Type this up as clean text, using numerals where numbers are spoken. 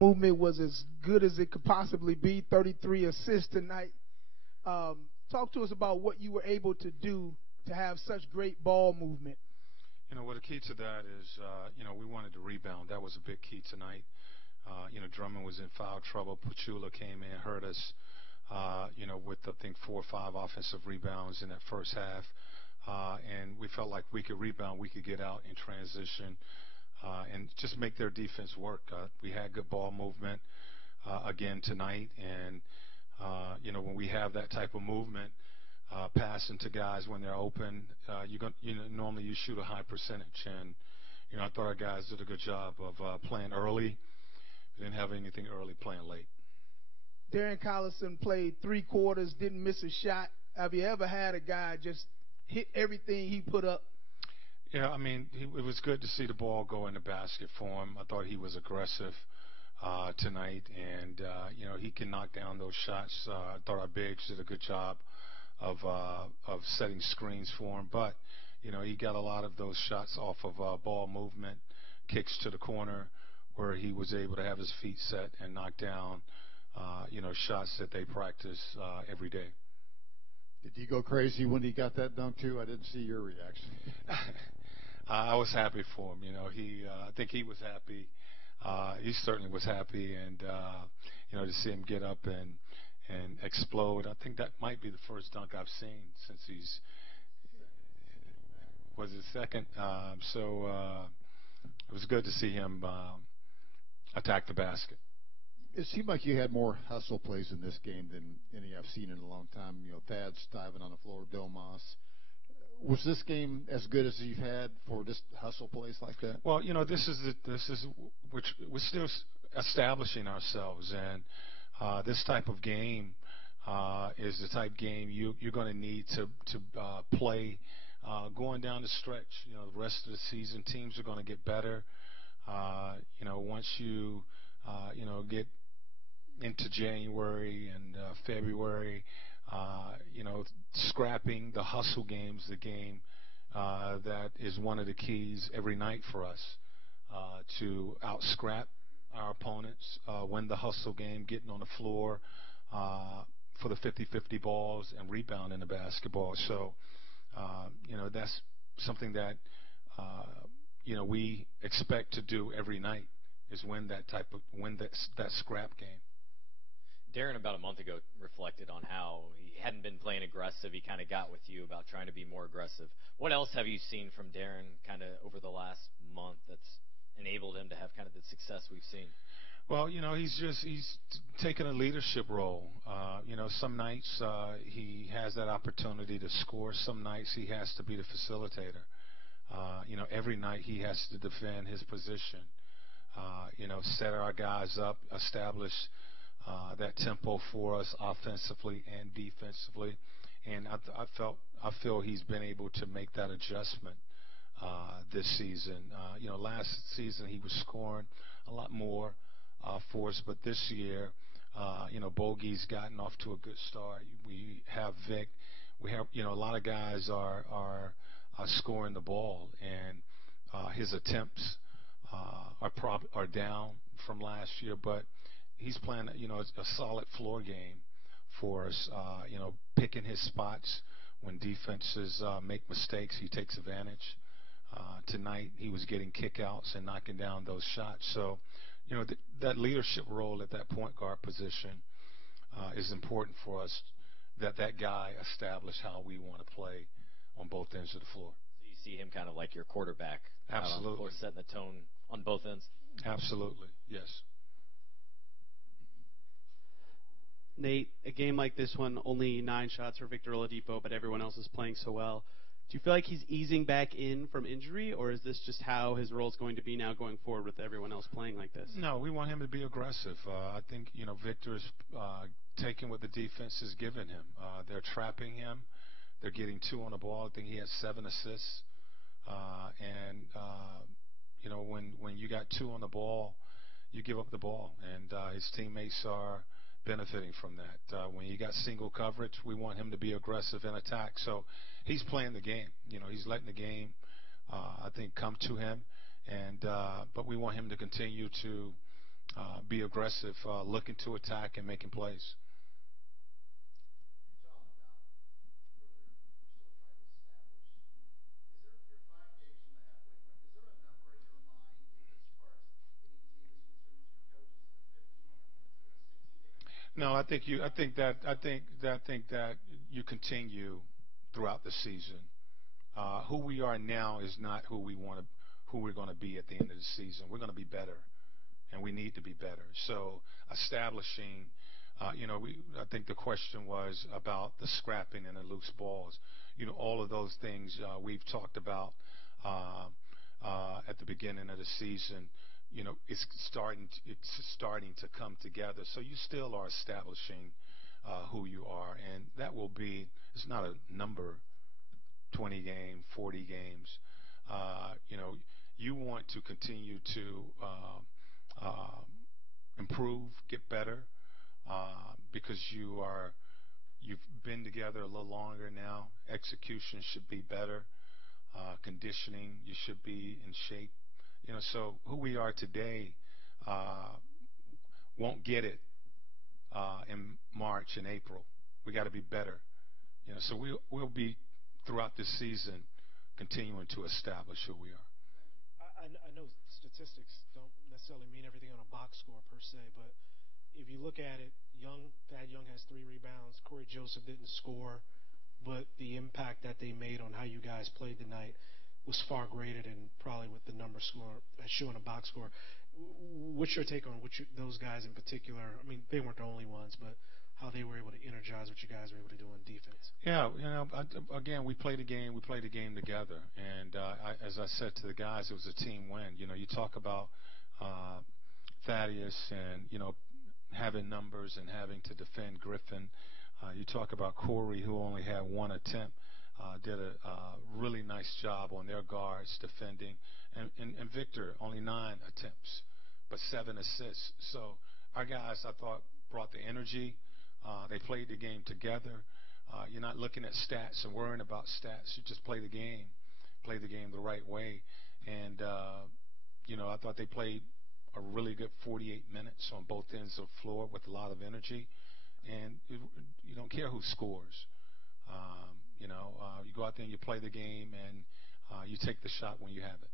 movement was as good as it could possibly be. 33 assists tonight. Talk to us about what you were able to do to have such great ball movement. Well, the key to that is, we wanted to rebound. That was a big key tonight. Drummond was in foul trouble. Pachula came in, hurt us, with, I think, 4 or 5 offensive rebounds in that first half. And we felt like we could rebound, we could get out in transition, and just make their defense work. We had good ball movement again tonight. And, when we have that type of movement, passing to guys when they're open, normally you shoot a high percentage. And, I thought our guys did a good job of playing early. We didn't have anything early, playing late. Darren Collison played 3 quarters, didn't miss a shot. Have you ever had a guy just hit everything he put up? Yeah, it was good to see the ball go in the basket for him. I thought he was aggressive tonight, and, he can knock down those shots. I thought our bigs did a good job of setting screens for him. But, he got a lot of those shots off of ball movement, kicks to the corner, where he was able to have his feet set and knock down, shots that they practice every day. Did you go crazy when he got that dunk, too? I didn't see your reaction. I was happy for him. I think he was happy. He certainly was happy. And, to see him get up and explode, I think that might be the first dunk I've seen since was it second? It was good to see him attack the basket. It seemed like you had more hustle plays in this game than any I've seen in a long time. Thad's diving on the floor, Domas. Was this game as good as you've had for just hustle plays like that? Well, this is which we're still establishing ourselves, and this type of game is the type of game you're going to need to play going down the stretch. The rest of the season, teams are going to get better. Once you get into January and February, scrapping the hustle games, the game that is one of the keys every night for us to out-scrap our opponents, win the hustle game, getting on the floor for the 50-50 balls and rebounding the basketball. So, that's something that, we expect to do every night is win that scrap game. Darren, about a month ago, reflected on how he hadn't been playing aggressive. He kind of got with you about trying to be more aggressive. What else have you seen from Darren kind of over the last month that's enabled him to have kind of the success we've seen? Well, he's taken a leadership role. Some nights he has that opportunity to score. Some nights he has to be the facilitator. Every night he has to defend his position. Set our guys up, establish that tempo for us offensively and defensively, and I feel he's been able to make that adjustment this season. Last season he was scoring a lot more for us, but this year, Bogey's gotten off to a good start. We have Vic. We have a lot of guys are scoring the ball, and his attempts are down from last year, but he's playing, a solid floor game for us, picking his spots when defenses make mistakes. He takes advantage. Tonight he was getting kickouts and knocking down those shots. So, that leadership role at that point guard position is important for us, that guy establish how we want to play on both ends of the floor. So you see him kind of like your quarterback. Absolutely. On the floor, setting the tone on both ends. Absolutely, yes. Nate, a game like this one, only 9 shots for Victor Oladipo, but everyone else is playing so well. Do you feel like he's easing back in from injury, or is this just how his role is going to be now going forward with everyone else playing like this? No, we want him to be aggressive. I think, Victor's taking what the defense is giving him. They're trapping him. They're getting 2 on the ball. I think he has 7 assists. When you got 2 on the ball, you give up the ball, and his teammates are benefiting from that. When you got single coverage, we want him to be aggressive in attack. So he's playing the game. He's letting the game, I think, come to him. But we want him to continue to be aggressive, looking to attack and making plays. No, I think that you continue throughout the season. Who we are now is not who we're going to be at the end of the season. We're going to be better, and we need to be better. So establishing, I think the question was about the scrapping and the loose balls. All of those things we've talked about at the beginning of the season. It's starting to come together. So you still are establishing who you are, and that will be. It's not a number, 20 games, 40 games. You want to continue to improve, get better, because you've been together a little longer now. Execution should be better. Conditioning, you should be in shape. So who we are today won't get it in March and April. We got to be better. So we'll be throughout this season continuing to establish who we are. I know statistics don't necessarily mean everything on a box score per se, but if you look at it, Thad Young has 3 rebounds. Corey Joseph didn't score, but the impact that they made on how you guys played tonight was far greater than probably what the number score showing a box score. What's your take on those guys in particular? I mean, they weren't the only ones, but how they were able to energize what you guys were able to do on defense. Yeah, again, we played a game. We played a game together, and as I said to the guys, it was a team win. You talk about Thaddeus and having numbers and having to defend Griffin. You talk about Corey, who only had 1 attempt. Did a really nice job on their guards defending. And Victor, only 9 attempts, but 7 assists. So our guys, I thought, brought the energy. They played the game together. You're not looking at stats and worrying about stats. You just play the game the right way. And, I thought they played a really good 48 minutes on both ends of the floor with a lot of energy. And you don't care who scores. You go out there and you play the game, and you take the shot when you have it.